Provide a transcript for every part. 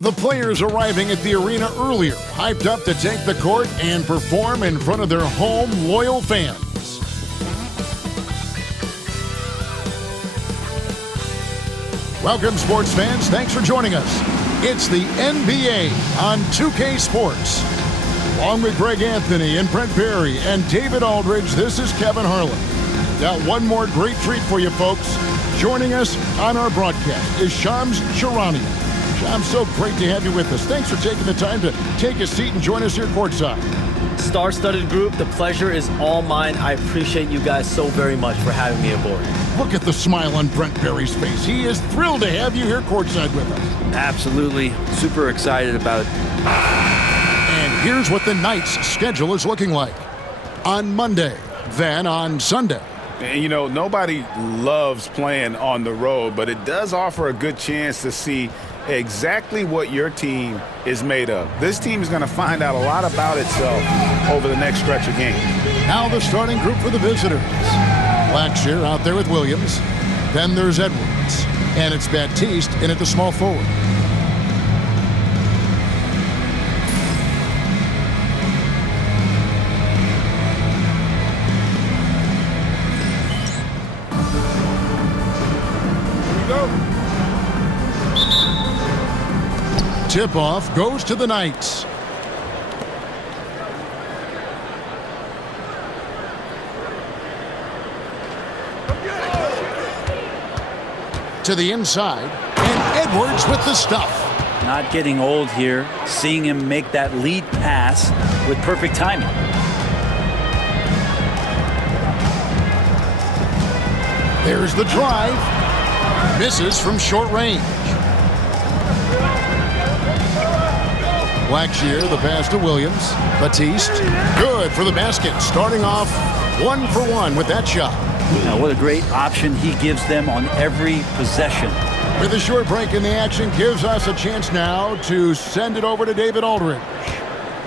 The players arriving at the arena earlier, hyped up to take the court and perform in front of their home loyal fans. Welcome, sports fans. Thanks for joining us. It's the NBA on 2K Sports. Along with Greg Anthony and Brent Barry and David Aldridge, this is Kevin Harlan. Got one more great treat for you folks. Joining us on our broadcast is Shams Charania. Shams, so great to have you with us. Thanks for taking the time to take a seat and join us here courtside. Star-studded group, the pleasure is all mine. I appreciate you guys so very much for having me aboard. Look at the smile on Brent Barry's face. He is thrilled to have you here courtside with us. Absolutely. Super excited about it. And here's what the Knights' schedule is looking like. On Monday, then on Sunday. And, you know, nobody loves playing on the road, but it does offer a good chance to see exactly what your team is made of. This team is going to find out a lot about itself over the next stretch of games. Now the starting group for the visitors. Blackshear out there with Williams. Then there's Edwards. And it's Baptiste in at the small forward. Tip-off goes to the Knights. To the inside, and Edwards with the stuff. Not getting old here, seeing him make that lead pass with perfect timing. There's the drive. Misses from short range. Blackshear, the pass to Williams. Baptiste, good for the basket. Starting off 1 for 1 with that shot. Now, what a great option he gives them on every possession. With a short break in the action, gives us a chance now to send it over to David Aldridge.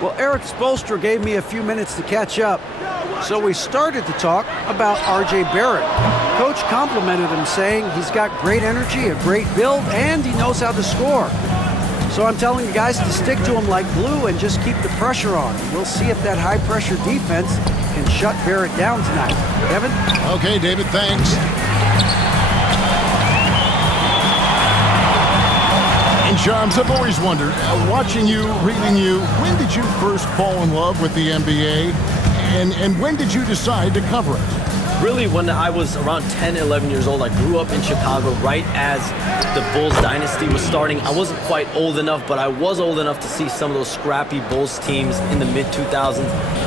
Well, Eric Spoelstra gave me a few minutes to catch up, so we started to talk about R.J. Barrett. Coach complimented him, saying he's got great energy, a great build, and he knows how to score. So I'm telling the guys to stick to him like glue and just keep the pressure on. We'll see if that high-pressure defense can shut Barrett down tonight. Kevin? Okay, David, thanks. And Shams, I've always wondered, watching you, reading you, when did you first fall in love with the NBA? And when did you decide to cover it? Really, when I was around 10, 11 years old, I grew up in Chicago right as the Bulls dynasty was starting. I wasn't quite old enough, but I was old enough to see some of those scrappy Bulls teams in the mid-2000s.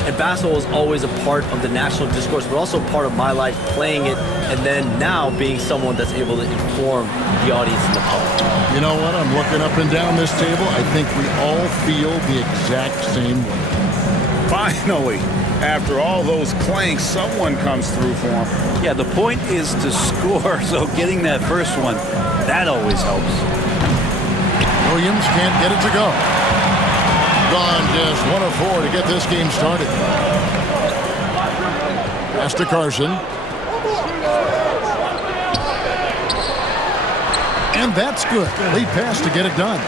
And basketball was always a part of the national discourse, but also part of my life playing it, and then now being someone that's able to inform the audience and the public. You know what? I'm looking up and down this table. I think we all feel the exact same way. Finally, after all those clanks, someone comes through for him. Yeah, the point is to score, so getting that first one, that always helps. Williams can't get it to go. Gone just 1 of 4 to get this game started. Pass to Carson. And that's good. Lead pass to get it done.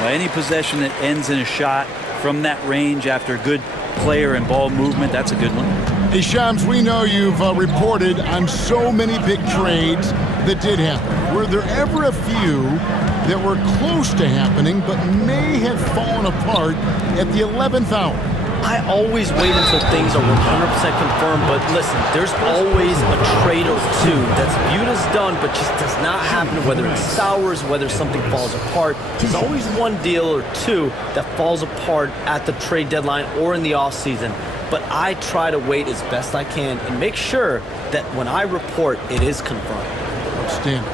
Well, any possession that ends in a shot from that range after good player and ball movement, that's a good one. Hey, Shams, we know you've reported on so many big trades that did happen. Were there ever a few that were close to happening but may have fallen apart at the 11th hour? I always wait until things are 100% confirmed, but listen, there's always a trade or two that's viewed as done but just does not happen, whether it sours, whether something falls apart. There's always one deal or two that falls apart at the trade deadline or in the offseason, but I try to wait as best I can and make sure that when I report, it is confirmed. Outstanding.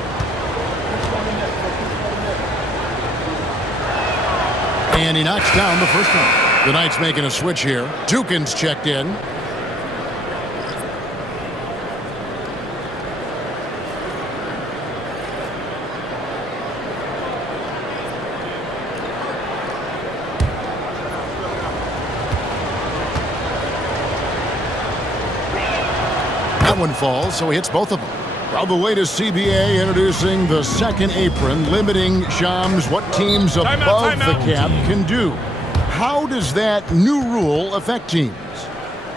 And he knocks down the first one. The Knights making a switch here. Dukins checked in. That one falls, so he hits both of them. Well, the latest CBA introducing the second apron, limiting, Shams, what teams above the cap can do. How does that new rule affect teams?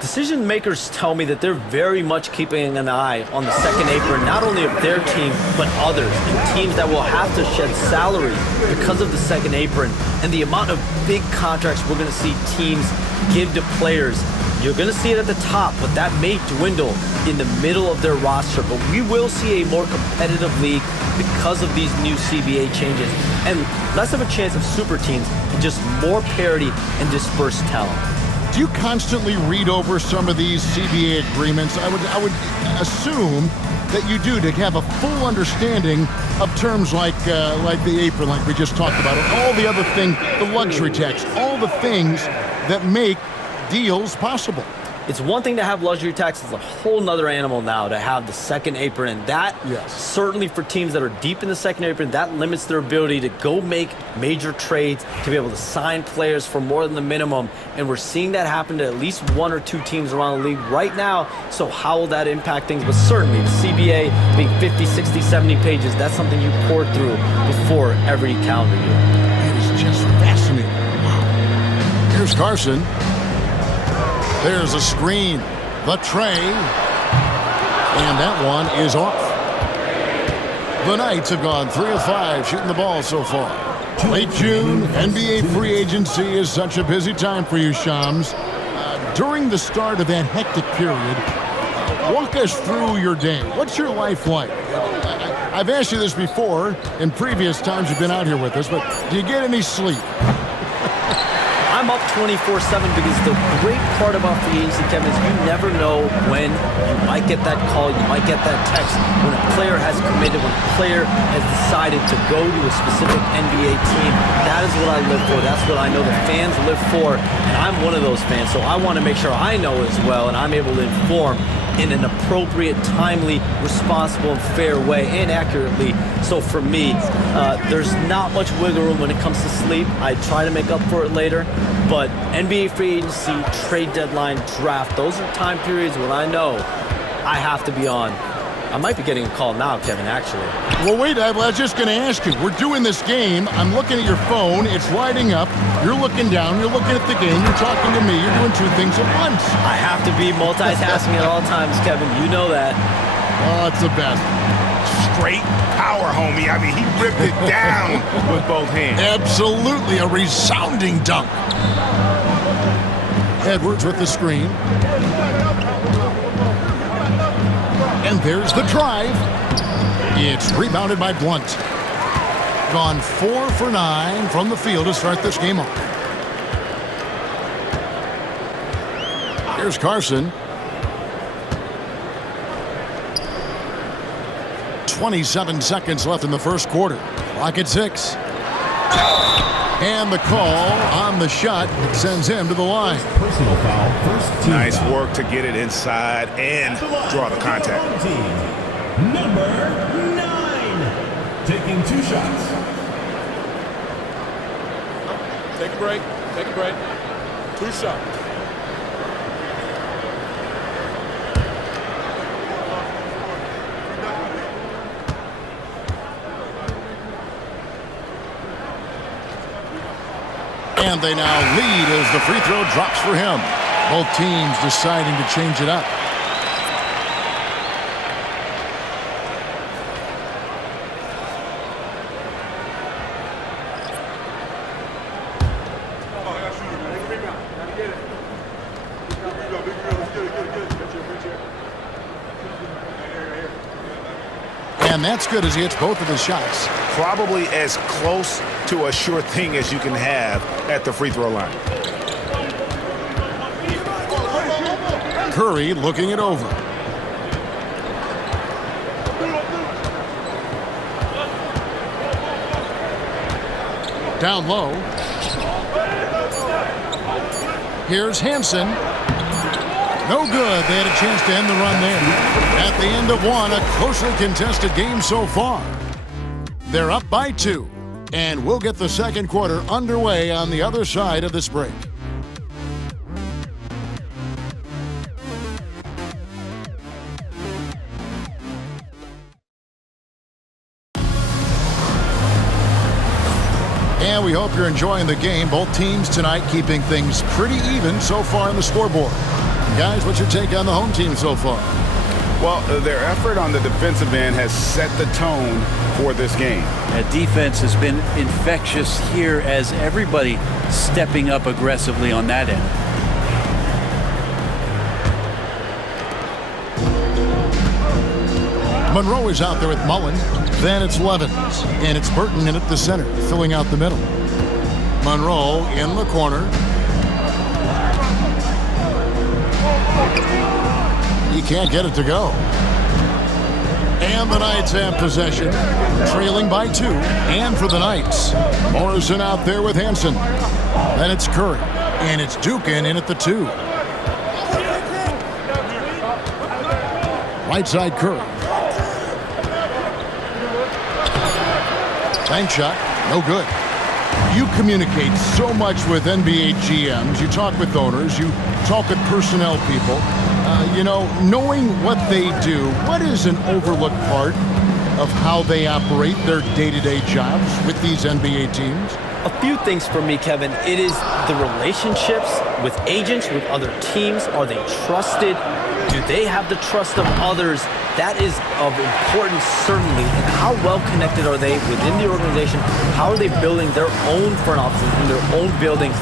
Decision makers tell me that they're very much keeping an eye on the second apron, not only of their team, but others, and teams that will have to shed salary because of the second apron and the amount of big contracts we're going to see teams give to players. You're going to see it at the top, but that may dwindle in the middle of their roster. But we will see a more competitive league because of these new CBA changes, and less of a chance of super teams and just more parity and dispersed talent. Do you constantly read over some of these CBA agreements? I would assume that you do, to have a full understanding of terms like the apron, like we just talked about, and all the other things, the luxury tax, all the things that make deals possible. It's one thing to have luxury tax. It's a whole nother animal now to have the second apron. And that, certainly for teams that are deep in the second apron, that limits their ability to go make major trades, to be able to sign players for more than the minimum. And we're seeing that happen to at least one or two teams around the league right now. So how will that impact things? But certainly the CBA being 50, 60, 70 pages, that's something you pour through before every calendar year. It is just fascinating. Wow. Here's Carson. There's a screen, the tray, and that one is off. The Knights have gone 3 of 5 shooting the ball so far. Late June, NBA free agency is such a busy time for you, Shams. During the start of that hectic period, walk us through your day. What's your life like? I've asked you this before in previous times you've been out here with us, but do you get any sleep? I'm up 24/7 because the great part about free agency, Kevin, is you never know when you might get that call, you might get that text, when a player has committed, when a player has decided to go to a specific NBA team. That is what I live for. That's what I know the fans live for, and I'm one of those fans, so I want to make sure I know as well, and I'm able to inform in an appropriate, timely, responsible, and fair way, and accurately. So for me, there's not much wiggle room when it comes to sleep. I try to make up for it later, but NBA free agency, trade deadline, draft, those are time periods when I know I have to be on. I might be getting a call now, Kevin, actually. Well, wait, I was just going to ask you. We're doing this game. I'm looking at your phone. It's lighting up. You're looking down. You're looking at the game. You're talking to me. You're doing two things at once. I have to be multitasking at all times, Kevin. You know that. Oh, it's the best. Straight power, homie. I mean, he ripped it down with both hands. Absolutely a resounding dunk. Edwards with the screen. And there's the drive. It's rebounded by Blunt. Gone 4 for 9 from the field to start this game off. Here's Carson. 27 seconds left in the first quarter. Clock at 6. And the call on the shot sends him to the line. Personal foul, first team Nice foul. work to get it inside and draw the contact. Number 9, taking 2 shots. Take a break. Take a break. 2 shots. And they now lead as the free throw drops for him. Both teams deciding to change it up. And that's good as he hits both of his shots. Probably as close to a sure thing as you can have at the free throw line. Curry looking it over. Down low. Here's Hansen. No good. They had a chance to end the run there. At the end of one, a closely contested game so far. They're up by 2. And we'll get the second quarter underway on the other side of this break. And we hope you're enjoying the game. Both teams tonight keeping things pretty even so far on the scoreboard. Guys, what's your take on the home team so far? Well, their effort on the defensive end has set the tone for this game. That defense has been infectious here as everybody stepping up aggressively on that end. Monroe is out there with Mullen. Then it's Levens. And it's Burton in at the center, filling out the middle. Monroe in the corner. He can't get it to go. And the Knights have possession, trailing by 2. And for the Knights, Morrison out there with Hansen. Then it's Curry. And it's Dukin in at the 2. Right side Curry. Bank shot, no good. You communicate so much with NBA GMs. You talk with owners. You talk with personnel people. Knowing what they do, what is an overlooked part of how they operate their day-to-day jobs with these NBA teams? A few things for me, Kevin. It is the relationships with agents, with other teams. Are they trusted? Do they have the trust of others? That is of importance, certainly. And how well connected are they within the organization? How are they building their own front offices in their own buildings?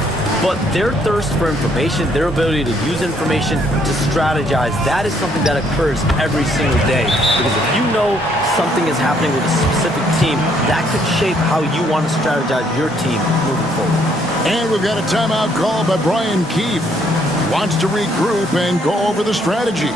But their thirst for information, their ability to use information to strategize, that is something that occurs every single day. Because if you know something is happening with a specific team, that could shape how you want to strategize your team moving forward. And we've got a timeout call by Brian Keefe. Wants to regroup and go over the strategy.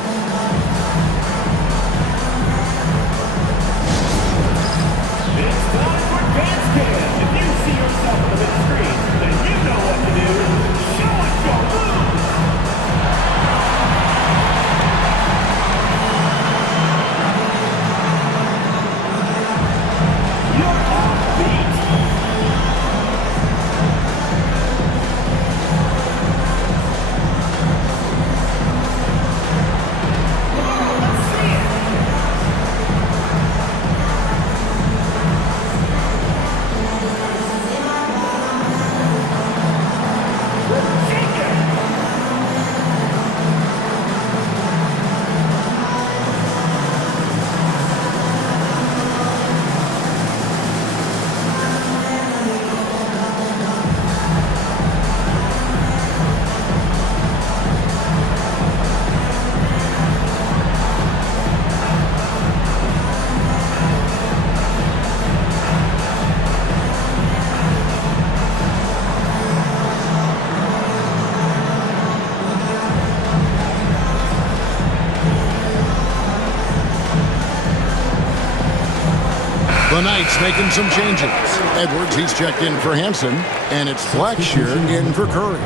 The Knights making some changes. Edwards, he's checked in for Hansen, and it's Blackshear in for Curry.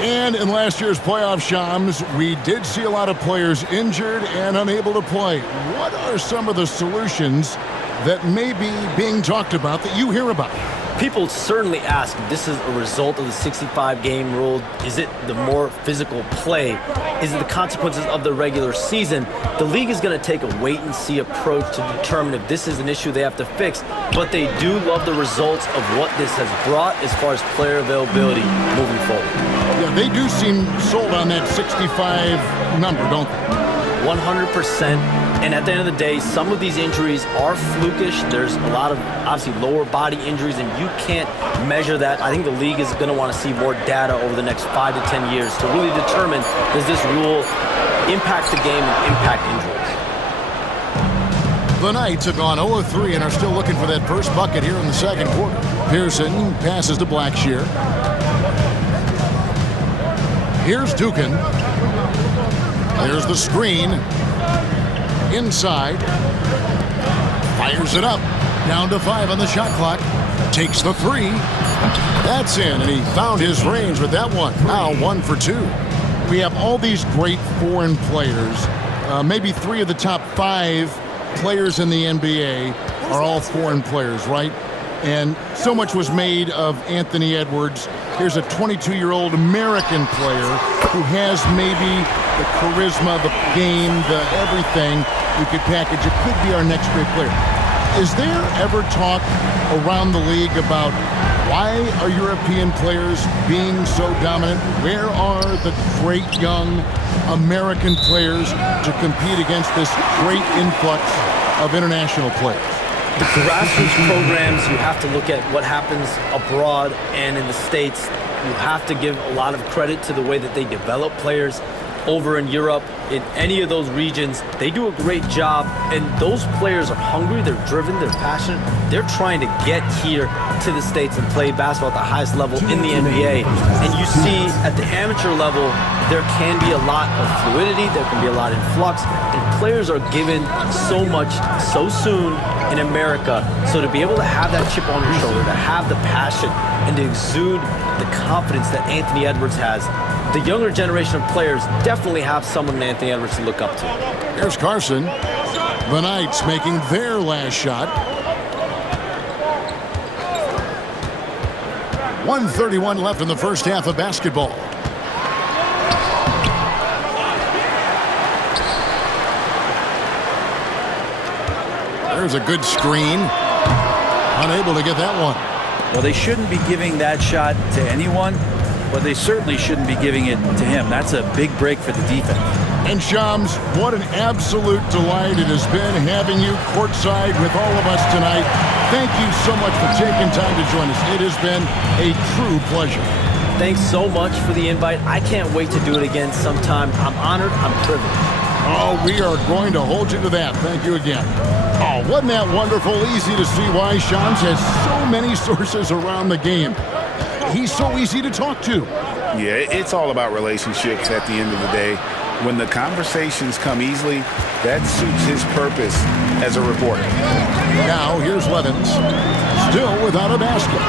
And in last year's playoff shams, we did see a lot of players injured and unable to play. What are some of the solutions that may be being talked about that you hear about? People certainly ask if this is a result of the 65-game rule. Is it the more physical play? Is it the consequences of the regular season? The league is going to take a wait-and-see approach to determine if this is an issue they have to fix. But they do love the results of what this has brought as far as player availability moving forward. Yeah, they do seem sold on that 65 number, don't they? 100%. And at the end of the day, some of these injuries are flukish. There's a lot of, obviously, lower body injuries, and you can't measure that. I think the league is going to want to see more data over the next 5 to 10 years to really determine, does this rule impact the game and impact injuries? The Knights have gone 0-3 and are still looking for that first bucket here in the second quarter. Pearson passes to Blackshear. Here's Dukin. There's the screen. Inside. Fires it up. Down to 5 on the shot clock. Takes the 3. That's in, and he found his range with that one. Now 1 for 2. We have all these great foreign players. Maybe 3 of the top 5 players in the NBA are all foreign players, right? And so much was made of Anthony Edwards. Here's a 22-year-old American player who has maybe the charisma, the game, the everything we could package. It could be our next great player. Is there ever talk around the league about Why are European players being so dominant? Where are the great young American players to compete against this great influx of international players? The grassroots programs, you have to look at what happens abroad and in the States. You have to give a lot of credit to the way that they develop players over in Europe. In any of those regions, they do a great job, and those players are hungry, they're driven, they're passionate. They're trying to get here to the States and play basketball at the highest level in the NBA. And you see at the amateur level, there can be a lot of fluidity, there can be a lot of influx, and players are given so much so soon in America. So to be able to have that chip on your shoulder, to have the passion, and to exude the confidence that Anthony Edwards has, the younger generation of players definitely have someone in Anthony Edwards to look up to. Here's Carson. The Knights making their last shot. 1:31 left in the first half of basketball. There's a good screen. Unable to get that one. Well, they shouldn't be giving that shot to anyone, but they certainly shouldn't be giving it to him. That's a big break for the defense. And Shams, what an absolute delight it has been having you courtside with all of us tonight. Thank you so much for taking time to join us. It has been a true pleasure. Thanks so much for the invite. I can't wait to do it again sometime. I'm honored. I'm privileged. Oh, we are going to hold you to that. Thank you again. Oh, wasn't that wonderful? Easy to see why Shams has so many sources around the game. He's so easy to talk to. Yeah, it's all about relationships at the end of the day. When the conversations come easily, that suits his purpose as a reporter. Now, here's Levins, still without a basket.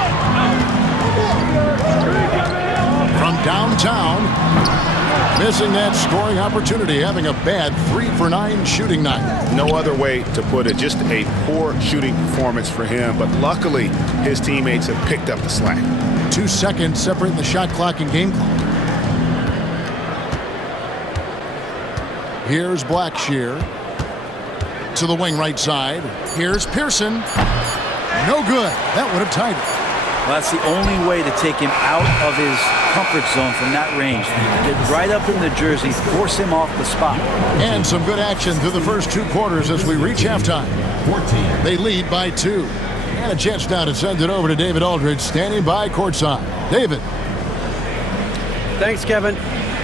From downtown, missing that scoring opportunity, having a bad 3 for 9 shooting night. No other way to put it, just a poor shooting performance for him, but luckily his teammates have picked up the slack. 2 seconds separating the shot clock and game clock. Here's Blackshear to the wing right side. Here's Pearson. No good. That would have tied it. Well, that's the only way to take him out of his comfort zone from that range. Get right up in the jersey, force him off the spot. And some good action through the first 2 quarters as we reach halftime. 14. They lead by 2. And a chance now to send it over to David Aldridge, standing by courtside. David. Thanks, Kevin.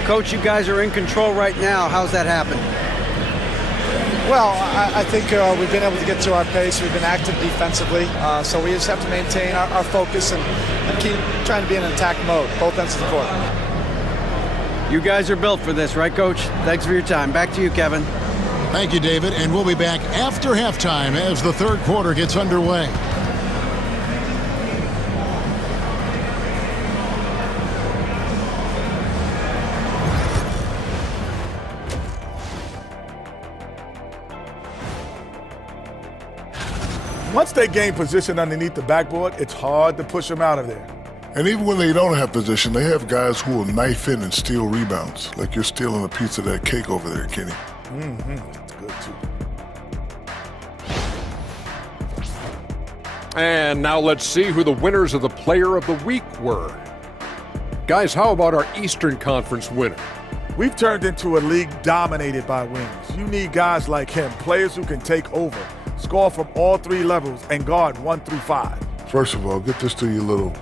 Coach, you guys are in control right now. How's that happen? Well, I think we've been able to get to our pace. We've been active defensively, so we just have to maintain our focus and keep trying to be in an attack mode, both ends of the court. You guys are built for this, right, Coach? Thanks for your time. Back to you, Kevin. Thank you, David. And we'll be back after halftime as the third quarter gets underway. Once they gain position underneath the backboard, it's hard to push them out of there. And even when they don't have position, they have guys who will knife in and steal rebounds, like you're stealing a piece of that cake over there, Kenny. That's good, too. And now let's see who the winners of the Player of the Week were. Guys, how about our Eastern Conference winner? We've turned into a league dominated by wings. You need guys like him, players who can take over, score from all 3 levels, and guard 1 through 5. First of all, get this to your little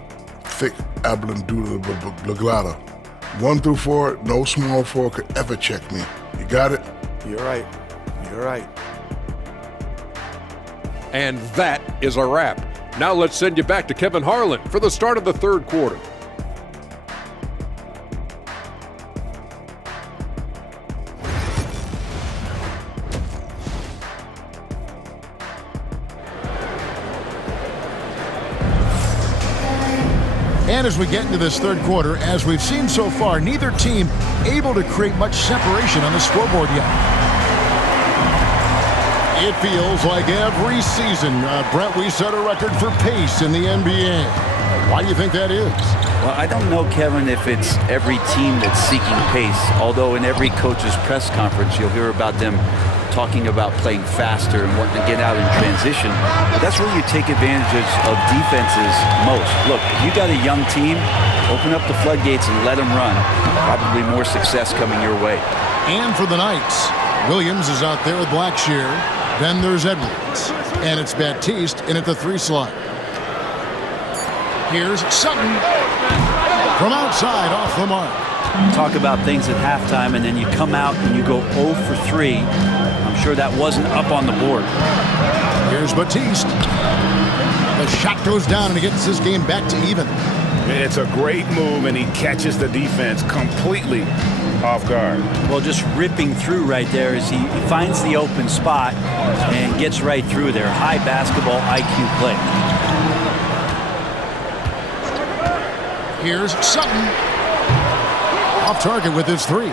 thick ablanduda. 1 through 4, no small 4 could ever check me. You got it? You're right. You're right. And that is a wrap. Now let's send you back to Kevin Harlan for the start of the third quarter. And as we get into this third quarter, as we've seen so far, neither team able to create much separation on the scoreboard yet. It feels like every season, Brent, we set a record for pace in the NBA. Why do you think that is? Well, I don't know, Kevin, if it's every team that's seeking pace, although in every coach's press conference you'll hear about them talking about playing faster and wanting to get out in transition. But that's where you take advantage of defenses most. Look, if you got a young team, open up the floodgates and let them run. Probably more success coming your way. And for the Knights, Williams is out there with Blackshear. Then there's Edwards. And it's Baptiste in at the 3 slot. Here's Sutton from outside off the mark. Talk about things at halftime, and then you come out and you go 0 for 3. I'm sure that wasn't up on the board. Here's Baptiste. The shot goes down, and he gets his game back to even. It's a great move, and he catches the defense completely off guard. Well, just ripping through right there as he finds the open spot and gets right through there. High basketball IQ play. Here's Sutton. Off target with his 3.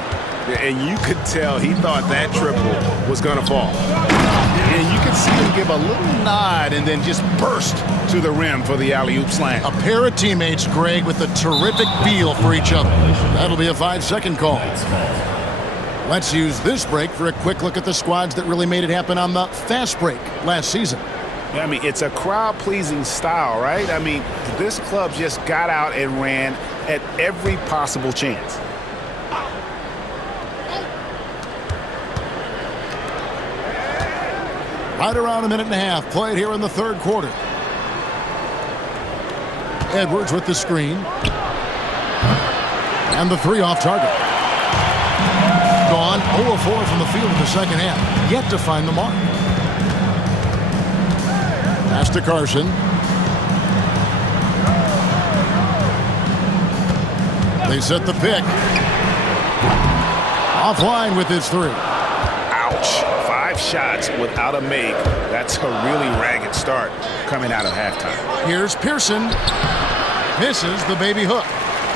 And you could tell he thought that triple was going to fall. And you could see him give a little nod and then just burst to the rim for the alley-oop slam. A pair of teammates, Greg, with a terrific feel for each other. That'll be a 5-second call. Let's use this break for a quick look at the squads that really made it happen on the fast break last season. I mean, it's a crowd-pleasing style, right? I mean, this club just got out and ran at every possible chance. Right around a minute and a half played here in the 3rd quarter. Edwards with the screen. And the 3 off target. Gone 0 of 4 from the field in the 2nd half. Yet to find the mark. Pass to Carson. They set the pick. Offline with his 3. Ouch. 5 shots without a make. That's a really ragged start coming out of halftime. Here's Pearson. Misses the baby hook.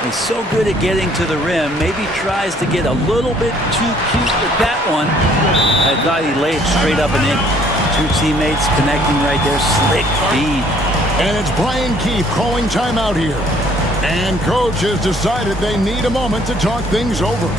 He's so good at getting to the rim. Maybe tries to get a little bit too cute with that one. I thought he laid it straight up and in. 2 teammates connecting right there. Slick feed. And it's Brian Keefe calling timeout here. And coach has decided they need a moment to talk things over.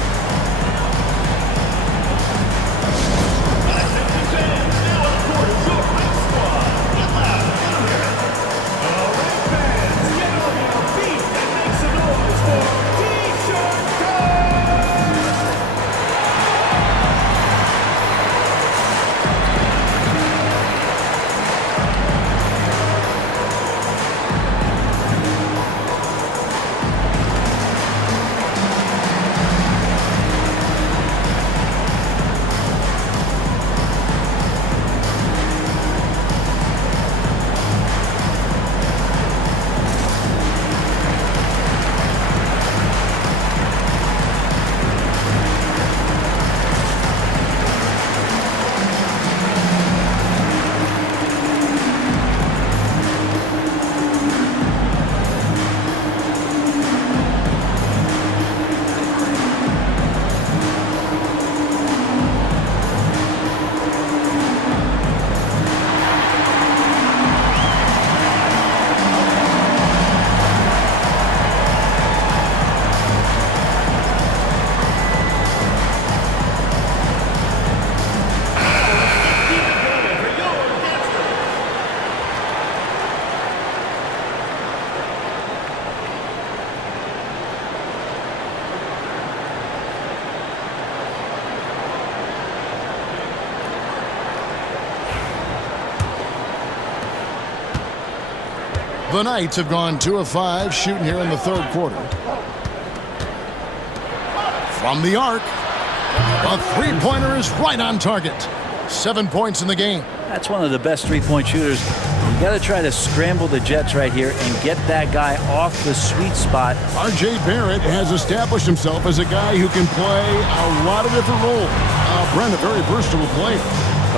The Knights have gone 2 of 5 shooting here in the 3rd quarter. From the arc, a 3-pointer is right on target. 7 points in the game. That's one of the best 3-point shooters. You got to try to scramble the Jets right here and get that guy off the sweet spot. R.J. Barrett has established himself as a guy who can play a lot of different roles. Brent, a very versatile player.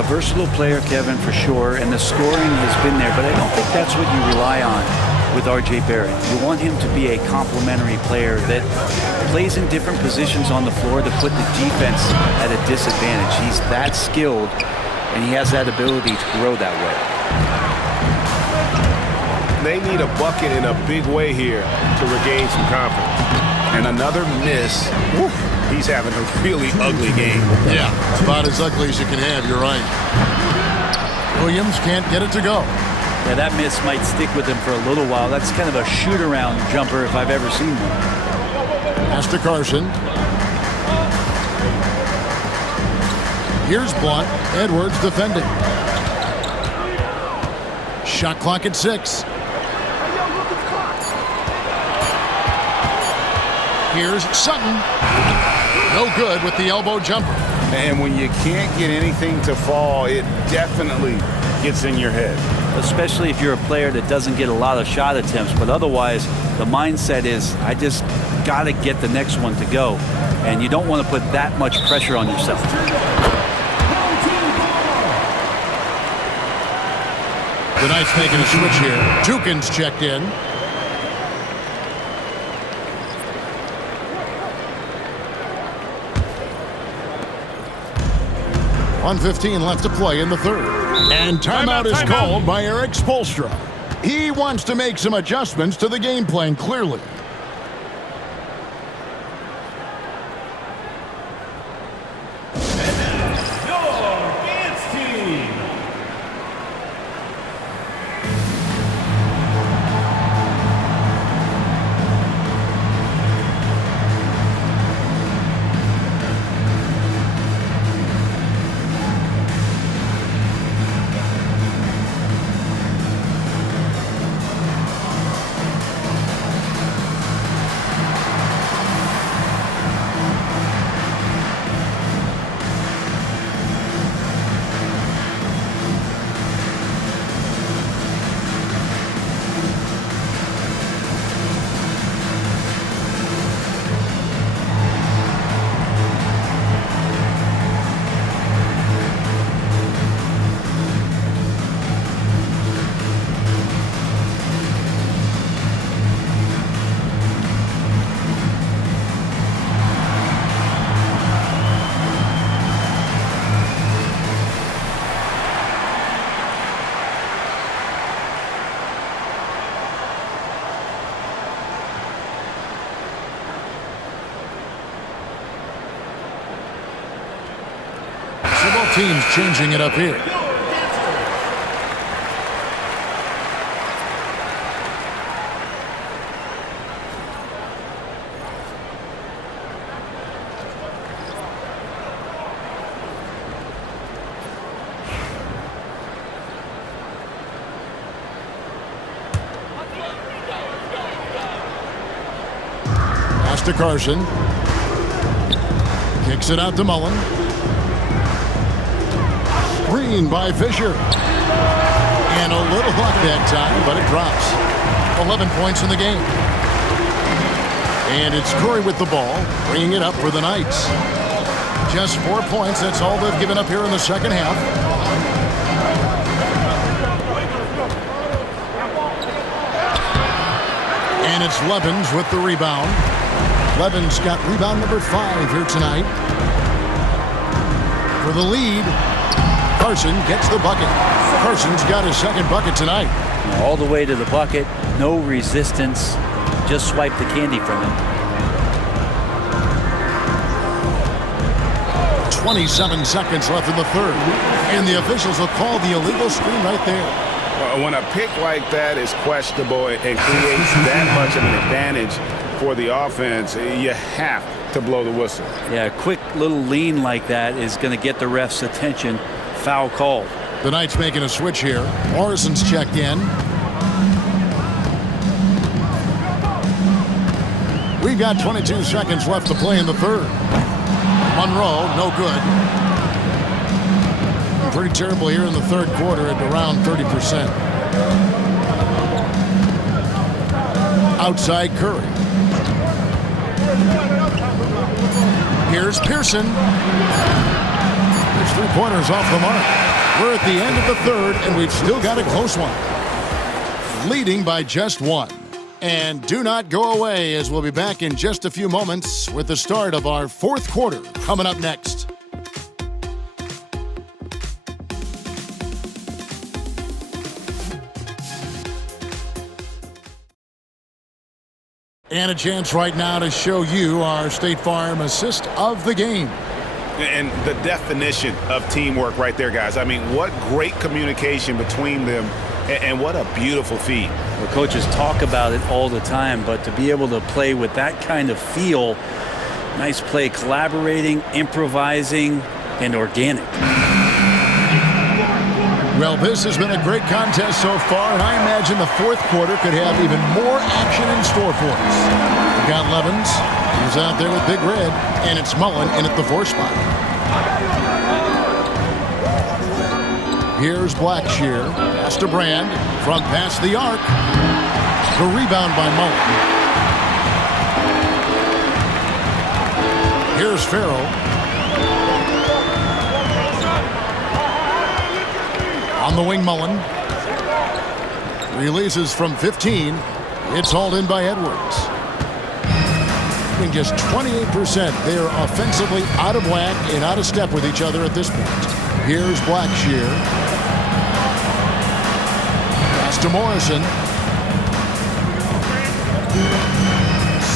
A versatile player, Kevin, for sure, and the scoring has been there, but I don't think that's what you rely on with R.J. Barrett. You want him to be a complementary player that plays in different positions on the floor to put the defense at a disadvantage. He's that skilled, and he has that ability to grow that way. They need a bucket in a big way here to regain some confidence. And another miss. he's having a really ugly game. Yeah, it's about as ugly as you can have. You're right. Williams can't get it to go. Yeah, that miss might stick with him for a little while. That's kind of a shoot-around jumper if I've ever seen one. Pass to Carson. Here's Blunt. Edwards defending. Shot clock at 6. Here's Sutton. No good with the elbow jumper. And when you can't get anything to fall, it definitely gets in your head. Especially if you're a player that doesn't get a lot of shot attempts. But otherwise, the mindset is, I just got to get the next one to go. And you don't want to put that much pressure on yourself. The Knights making a switch here. Jukins checked in. .1:15 left to play in the third. And timeout is called by Eric Spoelstra. He wants to make some adjustments to the game plan, clearly. Teams changing it up here. Pass to Carson. Kicks it out to Mullen. Green by Fisher. And a little luck that time, but it drops. 11 points in the game. And it's Curry with the ball, bringing it up for the Knights. Just 4 points, that's all they've given up here in the second half. And it's Levens with the rebound. Levens got rebound number 5 here tonight. For the lead, Carson gets the bucket. Carson's got his second bucket tonight. All the way to the bucket, no resistance, just swipe the candy from him. 27 seconds left in the third. And the officials will call the illegal screen right there. When a pick like that is questionable and creates that much of an advantage for the offense, you have to blow the whistle. Yeah, a quick little lean like that is going to get the ref's attention. Foul called. The Knights making a switch here. Morrison's checked in. We've got 22 seconds left to play in the third. Monroe, no good. Pretty terrible here in the third quarter at around 30%. Outside Curry. Here's Pearson. There's 3 pointers off the mark. We're at the end of the third, and we've still got a close one. Leading by just 1. And do not go away, as we'll be back in just a few moments with the start of our fourth quarter coming up next. And a chance right now to show you our State Farm assist of the game. And the definition of teamwork right there, guys. I mean, what great communication between them, and what a beautiful feat. Well, coaches talk about it all the time, but to be able to play with that kind of feel, nice play, collaborating, improvising, and organic. Well, this has been a great contest so far, and I imagine the fourth quarter could have even more action in store for us. We've got Levens, who's out there with Big Red, and it's Mullen in at the 4 spot. Here's Blackshear, pass to Brand, front past the arc. The rebound by Mullen. Here's Farrell. On the wing, Mullen. Releases from 15. It's hauled in by Edwards. In just 28%, they are offensively out of whack and out of step with each other at this point. Here's Blackshear. Pass to Morrison.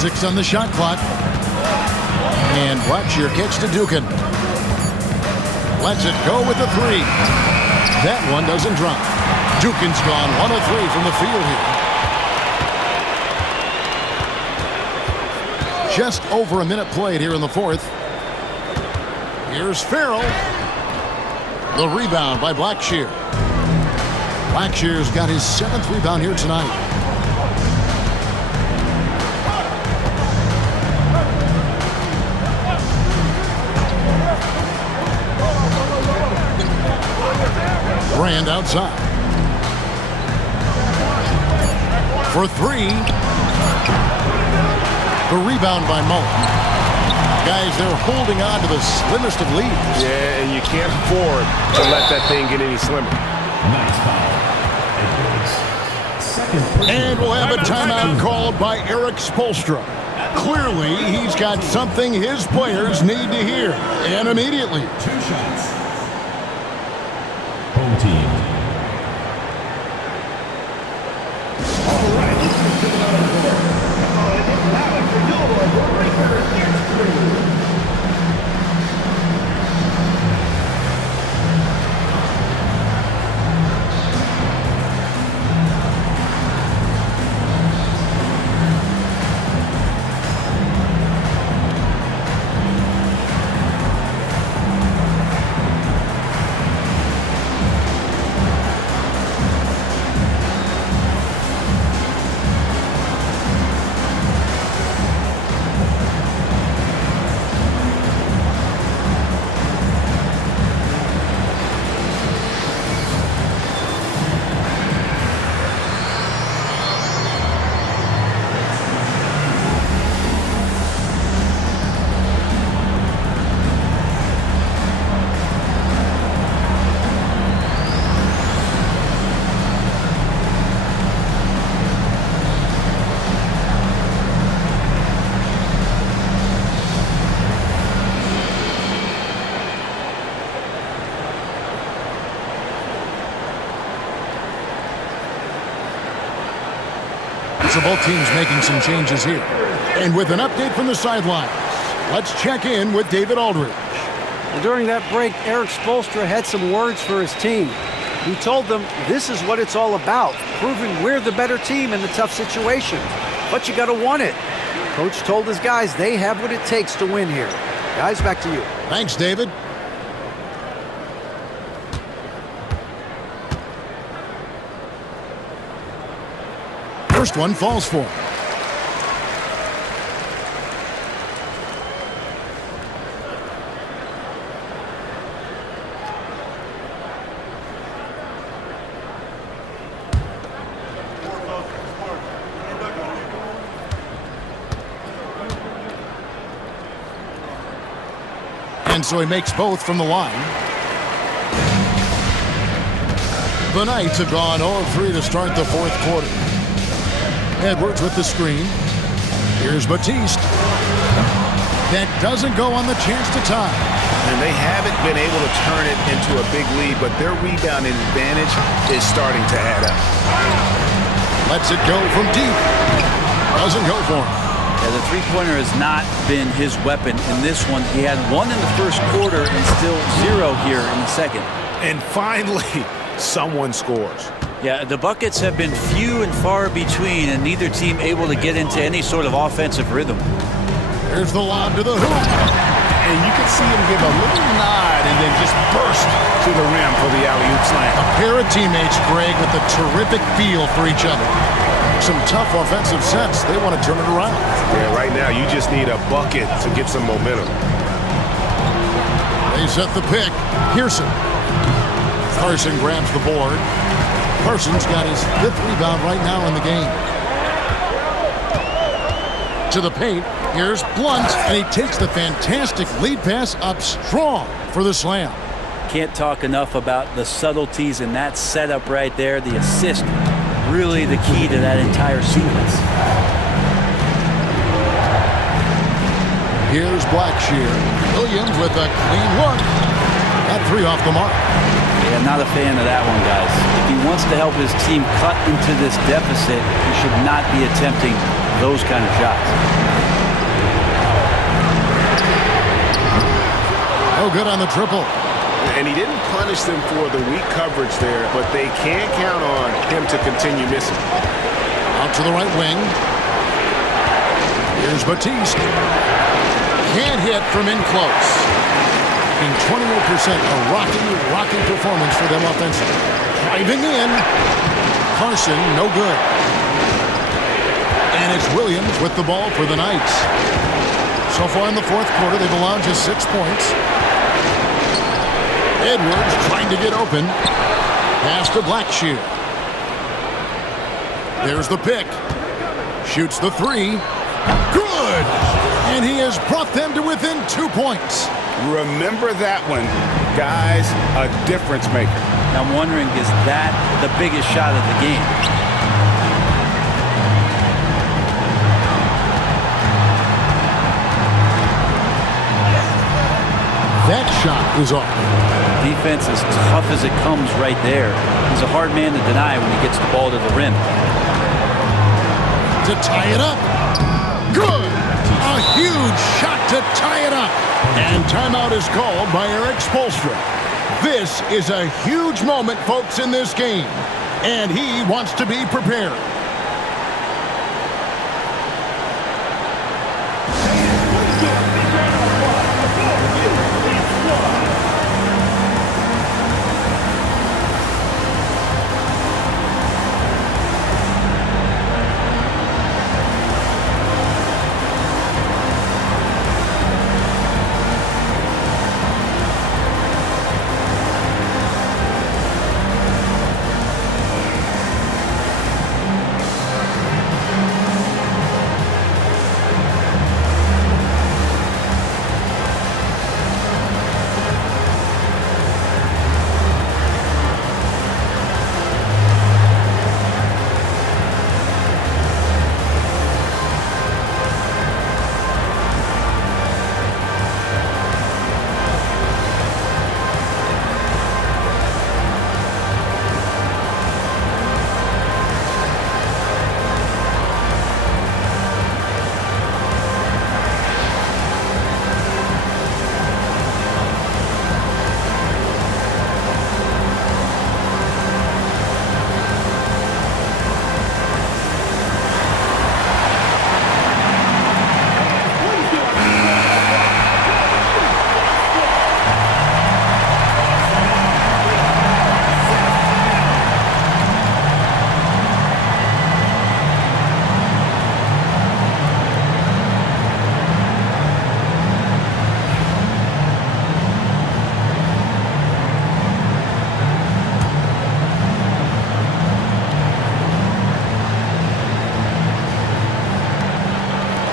6 on the shot clock. And Blackshear kicks to Dukin. Lets it go with the 3. That one doesn't drop. Dukin's gone 1 of 3 from the field here. Just over a minute played here in the fourth. Here's Farrell. The rebound by Blackshear. Blackshear's got his 7th rebound here tonight. Brand outside. For 3. The rebound by Mullen. Guys, they're holding on to the slimmest of leads. Yeah, and you can't afford to let that thing get any slimmer. Nice foul. And we'll have a timeout called by Eric Spoelstra. Clearly, he's got something his players need to hear, and immediately. 2 shots. Home team. So both teams making some changes here. And with an update from the sidelines, let's check in with David Aldridge. Well, during that break, Eric Spoelstra had some words for his team. He told them this is what it's all about, proving we're the better team in the tough situations. But you got to want it. Coach told his guys they have what it takes to win here. Guys, back to you. Thanks, David. First one falls for him. And so he makes both from the line. The Knights have gone 0-3 to start the fourth quarter. Edwards with the screen. Here's Batiste. That doesn't go on the chance to tie. And they haven't been able to turn it into a big lead, but their rebounding advantage is starting to add up. Lets it go from deep. Doesn't go for him. Yeah, the three-pointer has not been his weapon in this one. He had one in the first quarter and still 0 here in the second. And finally, someone scores. Yeah, the buckets have been few and far between, and neither team able to get into any sort of offensive rhythm. Here's the lob to the hoop. And you can see him give a little nod and then just burst to the rim for the alley-oop slam. A pair of teammates, Greg, with a terrific feel for each other. Some tough offensive sets. They want to turn it around. Yeah, right now you just need a bucket to get some momentum. They set the pick. Pearson. Carson grabs the board. Carson's got his 5th rebound right now in the game. To the paint. Here's Blunt, and he takes the fantastic lead pass up strong for the slam. Can't talk enough about the subtleties in that setup right there. The assist, really the key to that entire sequence. Here's Blackshear. Williams with a clean look. That 3 off the mark. Yeah, not a fan of that one, guys. If he wants to help his team cut into this deficit, he should not be attempting those kind of shots. Oh, good on the triple. And he didn't punish them for the weak coverage there, but they can count on him to continue missing. Out to the right wing. Here's Batiste. Can't hit from in close. In 28%, a rocky performance for them offensively. Driving in. Carson, no good. And it's Williams with the ball for the Knights. So far in the 4th quarter, they've allowed just 6 points. Edwards trying to get open. Pass to Blackshear. There's the pick. Shoots the 3. Good! And he has brought them to within 2 points. Remember that one, guys, a difference maker. Now I'm wondering, is that the biggest shot of the game? That shot is off. Defense as tough as it comes right there. He's a hard man to deny when he gets the ball to the rim. To tie it up. Good! A huge shot to tie it up. And timeout is called by Eric Spoelstra. This is a huge moment, folks, in this game. And he wants to be prepared.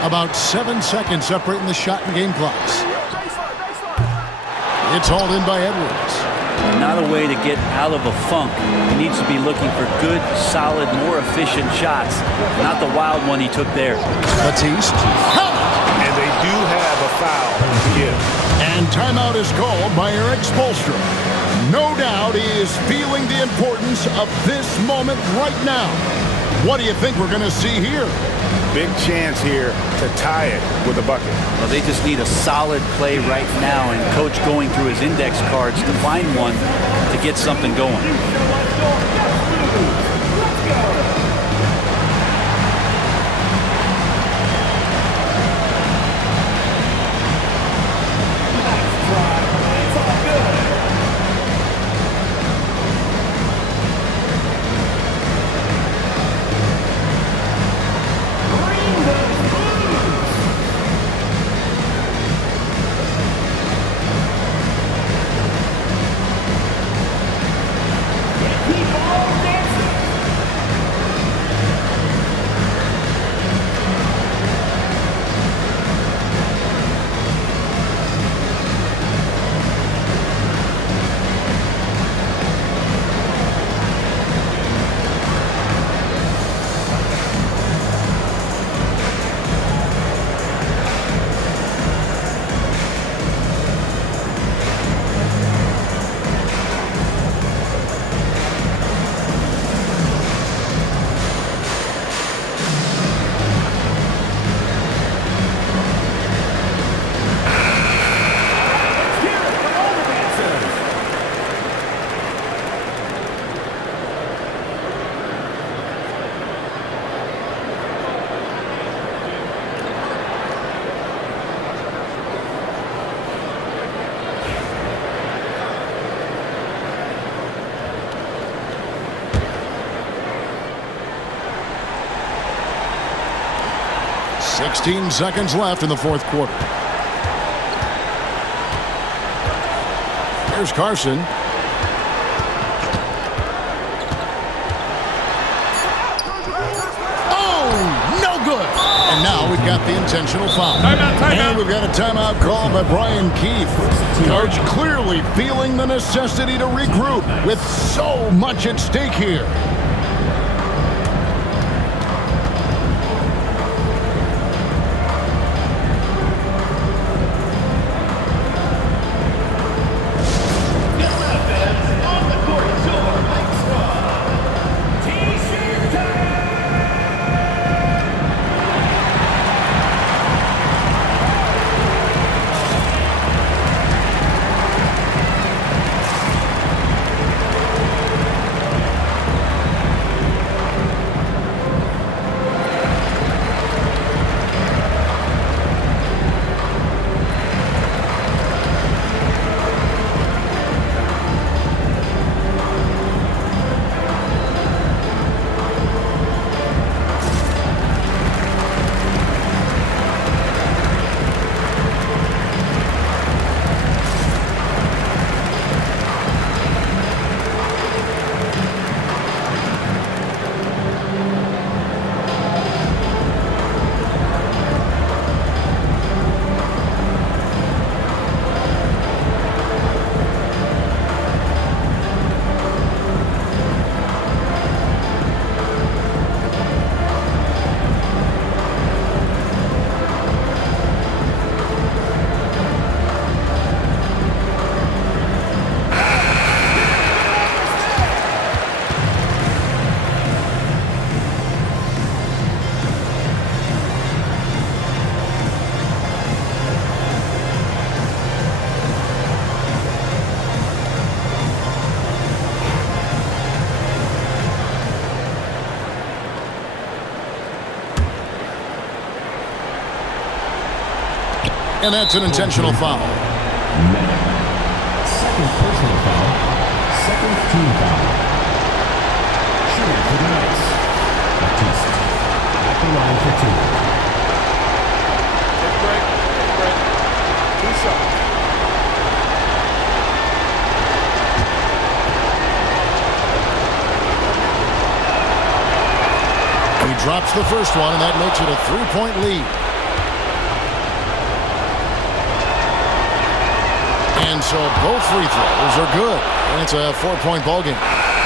About 7 seconds separating the shot and game clocks. It's hauled in by Edwards. Not a way to get out of a funk. He needs to be looking for good, solid, more efficient shots. Not the wild one he took there. Batiste. And they do have a foul to give. And timeout is called by Eric Spoelstra. No doubt he is feeling the importance of this moment right now. What do you think we're going to see here? Big chance here to tie it with a bucket. Well, they just need a solid play right now, and Coach going through his index cards to find one to get something going. Sixteen seconds left in the fourth quarter. Here's Carson. Oh, no good. And now we've got the intentional foul. And we've got a timeout called by Brian Keith. Coach clearly feeling the necessity to regroup with so much at stake here. And that's an intentional foul. Second personal foul. Second team foul. Shooting for the Knights. Baptiste at the line for two. Break. 2 shots. He drops the first one, and that makes it a 3-point lead. And so both free throws are good. And it's a 4-point ball game.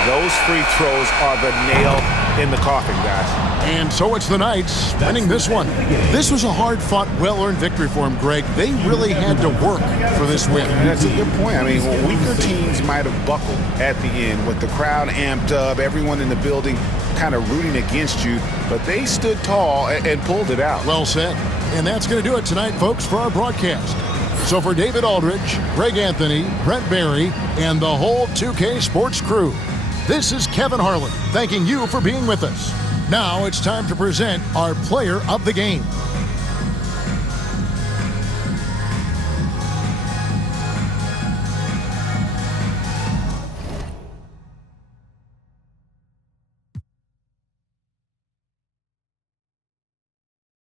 Those free throws are the nail in the coffin, guys. And so it's the Knights winning this one. This was a hard-fought, well-earned victory for them, Greg. They really had to work for this win. And that's a good point. I mean, weaker teams might have buckled at the end with the crowd amped up, everyone in the building kind of rooting against you, but they stood tall and pulled it out. Well said. And that's going to do it tonight, folks, for our broadcast. So for David Aldridge, Greg Anthony, Brent Barry, and the whole 2K Sports crew, this is Kevin Harlan thanking you for being with us. Now it's time to present our player of the game.